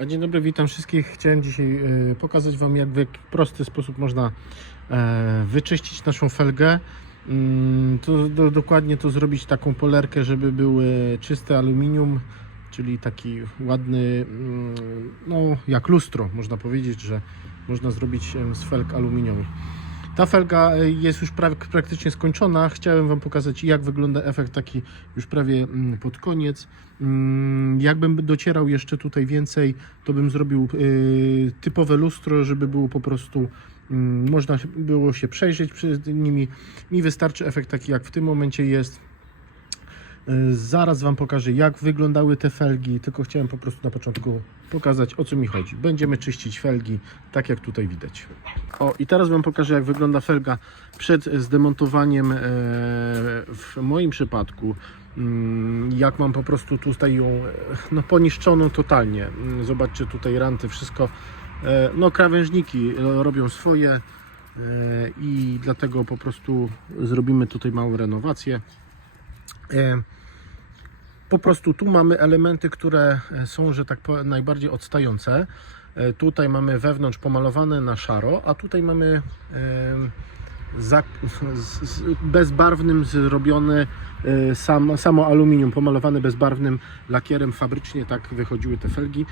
A Dzień dobry, witam wszystkich. Chciałem dzisiaj e, pokazać Wam, jak w prosty sposób można e, wyczyścić naszą felgę. Mm, To, do, dokładnie to zrobić taką polerkę, żeby były czyste aluminium, czyli taki ładny, mm, no jak lustro, można powiedzieć, że można zrobić z felg aluminiowych. Ta felga e, jest już prawie, praktycznie skończona. Chciałem Wam pokazać, jak wygląda efekt taki już prawie mm, pod koniec. Mm, Jakbym docierał jeszcze tutaj więcej, to bym zrobił y, typowe lustro, żeby było po prostu mm, można było się przejrzeć przed nimi. Mi wystarczy efekt taki, jak w tym momencie jest. Y, Zaraz Wam pokażę, jak wyglądały te felgi, tylko chciałem po prostu na początku pokazać, o co mi chodzi. Będziemy czyścić felgi, tak jak tutaj widać. O, i teraz Wam pokażę, jak wygląda felga przed zdemontowaniem. e, W moim przypadku, mm, jak mam po prostu tutaj ją e, no, poniszczoną totalnie. Mm, Zobaczcie tutaj ranty, wszystko. E, No, krawężniki robią swoje i dlatego po prostu zrobimy tutaj małą renowację. E, Po prostu tu mamy elementy, które e, są, że tak powiem, najbardziej odstające. E, Tutaj mamy wewnątrz pomalowane na szaro, a tutaj mamy em, za, z, z, bezbarwnym zrobione e, sam, samo aluminium, pomalowane bezbarwnym lakierem fabrycznie, tak wychodziły te felgi.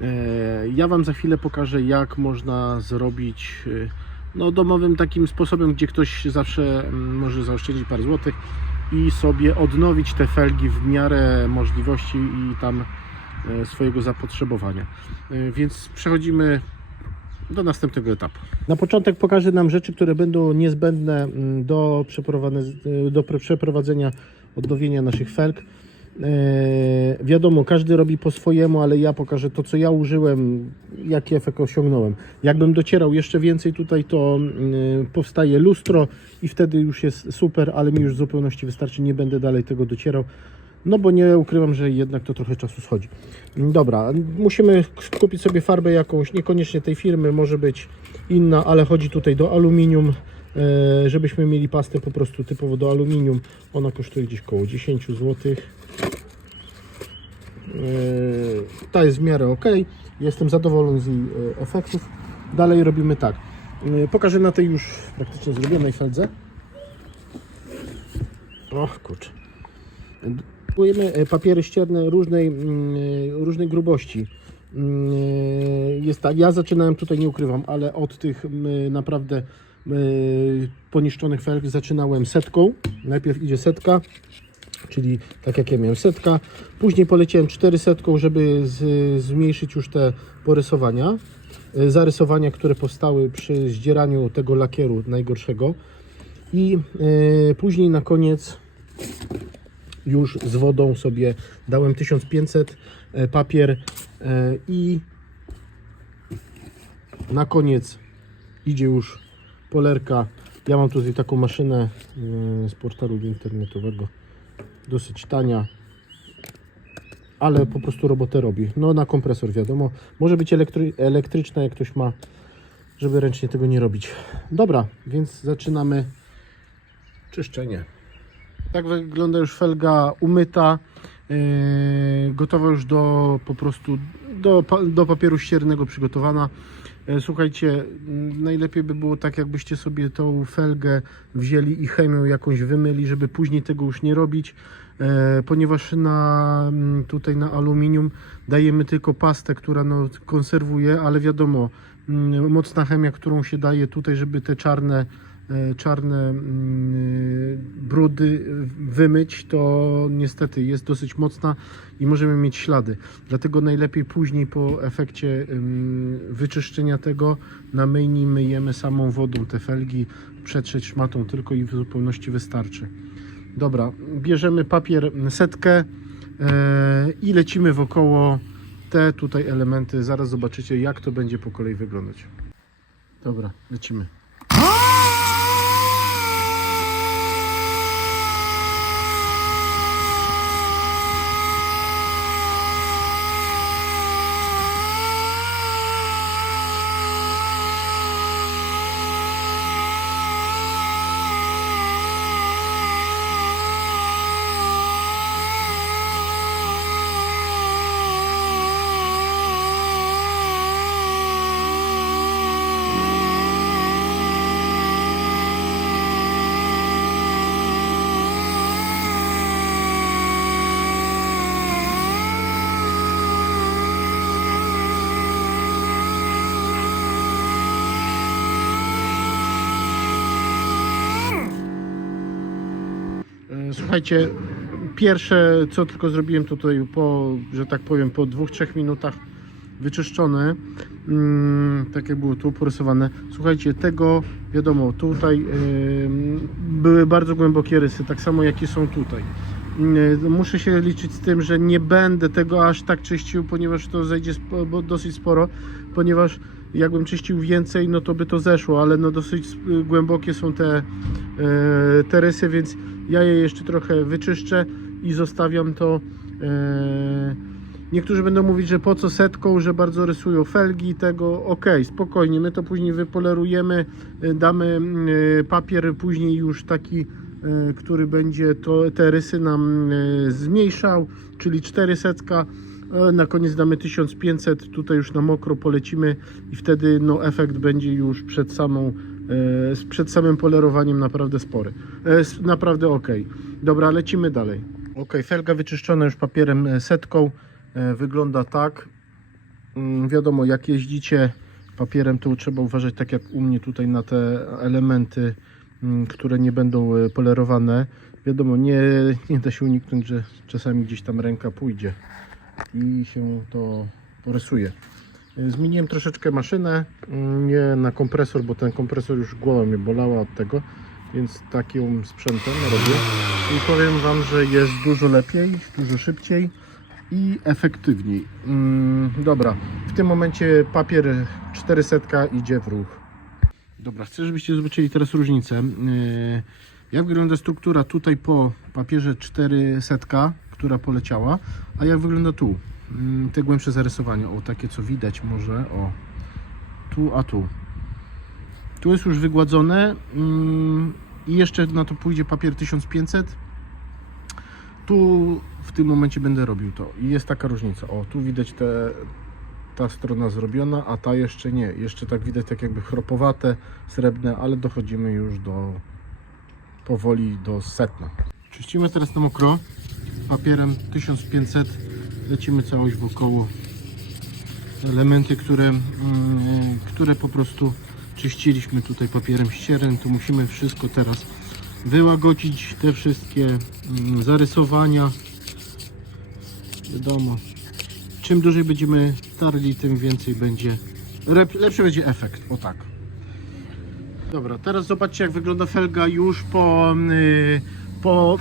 E, Ja Wam za chwilę pokażę, jak można zrobić e, no, domowym takim sposobem, gdzie ktoś zawsze mm, może zaoszczędzić parę złotych i sobie odnowić te felgi w miarę możliwości i tam e, swojego zapotrzebowania. E, Więc przechodzimy do następnego etapu. Na początek pokażę nam rzeczy, które będą niezbędne mm, do, przeprowadzenia- do przeprowadzenia odnowienia naszych felg. E, wiadomo, każdy robi po swojemu, ale ja pokażę to, co ja użyłem, jaki efekt osiągnąłem. Jakbym docierał jeszcze więcej tutaj, to mm, powstaje lustro i wtedy już jest super, ale mi już w zupełności wystarczy, nie będę dalej tego docierał. No bo nie ukrywam, że jednak to trochę czasu schodzi. Dobra, musimy kupić sobie farbę jakąś, niekoniecznie tej firmy, może być inna, ale chodzi tutaj do aluminium, e, żebyśmy mieli pastę po prostu typowo do aluminium. Ona kosztuje gdzieś około 10 zł. Ta jest w miarę ok. Jestem zadowolony z jej e, efektów. Dalej robimy tak. E, Pokażę na tej już praktycznie zrobionej feldze. Och kurczę. Kupujemy e, papiery ścierne różnej, mm, e, różnej grubości. Mm, e, Jest tak, ja zaczynałem tutaj, nie ukrywam, ale od tych mm, naprawdę e, poniszczonych felg zaczynałem setką. Najpierw idzie setka, czyli tak jak ja miałem setka. Później poleciałem 400, żeby z, zmniejszyć już te porysowania, e, zarysowania, które powstały przy zdzieraniu tego lakieru najgorszego. I e, później na koniec już z wodą sobie dałem 1500 e, papier e, i na koniec idzie już polerka. Ja mam tutaj taką maszynę e, z portalu internetowego, dosyć tania, ale po prostu robotę robi. No na kompresor wiadomo, może być elektry elektryczna jak ktoś ma, żeby ręcznie tego nie robić. Dobra, więc zaczynamy czyszczenie. Tak wygląda już felga umyta, yy, gotowa już do po prostu do, do papieru ściernego przygotowana. E, Słuchajcie, m, najlepiej by było tak, jakbyście sobie tą felgę wzięli i chemią jakąś wymyli, żeby później tego już nie robić, e, ponieważ na m, tutaj na aluminium dajemy tylko pastę, która no, konserwuje, ale wiadomo, m, mocna chemia, którą się daje tutaj, żeby te czarne czarne mm, brudy wymyć, to niestety jest dosyć mocna i możemy mieć ślady. Dlatego najlepiej później po efekcie wyczyszczenia tego na myjni myjemy samą wodą te felgi, przetrzeć szmatą tylko i w zupełności wystarczy. Dobra, bierzemy papier setkę e, i lecimy wokoło te tutaj elementy. Zaraz zobaczycie jak to będzie po kolei wyglądać. Dobra, lecimy. Słuchajcie, pierwsze co tylko zrobiłem tutaj po, że tak powiem, po dwóch, trzech minutach wyczyszczone, mm, tak jak było tu porysowane. Słuchajcie, tego wiadomo, tutaj były bardzo głębokie rysy, tak samo jakie są tutaj. Yy, Muszę się liczyć z tym, że nie będę tego aż tak czyścił, ponieważ to zejdzie dosyć sporo, ponieważ jakbym czyścił więcej, no to by to zeszło, ale no dosyć y, głębokie są te, e, te rysy, więc ja je jeszcze trochę wyczyszczę i zostawiam to. e, Niektórzy będą mówić, że po co setką, że bardzo rysują felgi tego. Ok, spokojnie, my to później wypolerujemy, e, damy e, papier później już taki, który będzie to, te rysy nam zmniejszał, czyli 400. E, Na koniec damy 1500, tutaj już na mokro polecimy i wtedy no, efekt będzie już przed samą przed samym polerowaniem naprawdę spory. E, Naprawdę ok. Dobra, lecimy dalej. Ok, felga wyczyszczona już papierem e, setką. E, Wygląda tak. Mm, Wiadomo, jak jeździcie papierem, to trzeba uważać tak jak u mnie tutaj na te elementy, mm, które nie będą e, polerowane. Wiadomo, nie, nie da się uniknąć, że czasami gdzieś tam ręka pójdzie i się to porysuje. Zmieniłem troszeczkę maszynę, mm, nie na kompresor, bo ten kompresor już głowa mnie bolała od tego, więc takim sprzętem robię. I powiem Wam, że jest dużo lepiej, dużo szybciej i efektywniej. Mm, dobra, w tym momencie papier 400 idzie w ruch. Dobra, chcę, żebyście zobaczyli teraz różnicę. Yy, Jak wygląda struktura tutaj po papierze 400, która poleciała, a jak wygląda tu? Mm, Te głębsze zarysowania, o takie co widać może, o tu, a tu. Tu jest już wygładzone mm, i jeszcze na to pójdzie papier 1500. Tu w tym momencie będę robił to i jest taka różnica. O, tu widać te, ta strona zrobiona, a ta jeszcze nie. Jeszcze tak widać tak jakby chropowate, srebrne, ale dochodzimy już do powoli do setna. Czyścimy teraz na mokro papierem 1500. Lecimy całość wokoło elementy, które, mm, które po prostu czyściliśmy tutaj papierem ścierem. To musimy wszystko teraz wyłagodzić te wszystkie mm, zarysowania. Wiadomo, czym dłużej będziemy tarli, tym więcej będzie, lep, lepszy będzie efekt, o tak. Dobra, teraz zobaczcie jak wygląda felga już po, y, po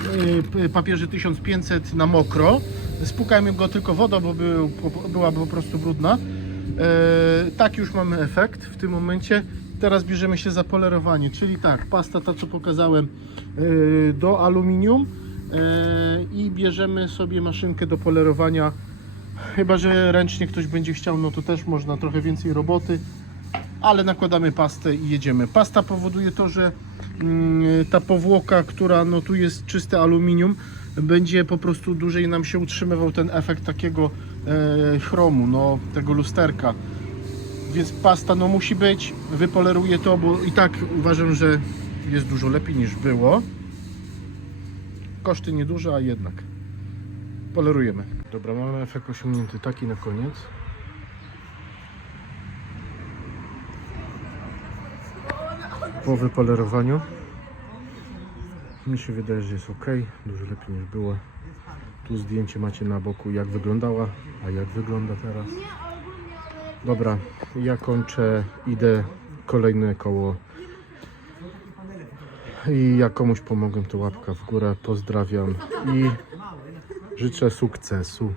papierze 1500 na mokro. Spłukajmy go tylko wodą, bo był, po- byłaby po prostu brudna. E, tak już mamy efekt w tym momencie. Teraz bierzemy się za polerowanie, czyli tak, pasta ta co pokazałem e, do aluminium e, i bierzemy sobie maszynkę do polerowania. Chyba, że ręcznie ktoś będzie chciał, no to też można trochę więcej roboty, ale nakładamy pastę i jedziemy. Pasta powoduje to, że mm, ta powłoka, która no tu jest czyste aluminium, będzie po prostu dłużej nam się utrzymywał ten efekt takiego e, chromu, no tego lusterka. Więc pasta no musi być, wypoleruję to, bo i tak uważam, że jest dużo lepiej niż było. Koszty nieduże, a jednak. Polerujemy. Dobra, mamy efekt osiągnięty taki na koniec. Po wypolerowaniu mi się wydaje, że jest ok, dużo lepiej niż było. Tu zdjęcie macie na boku jak wyglądała, a jak wygląda teraz. Dobra, ja kończę, idę kolejne koło. I jak komuś pomogę, to łapka w górę. Pozdrawiam i życzę sukcesu.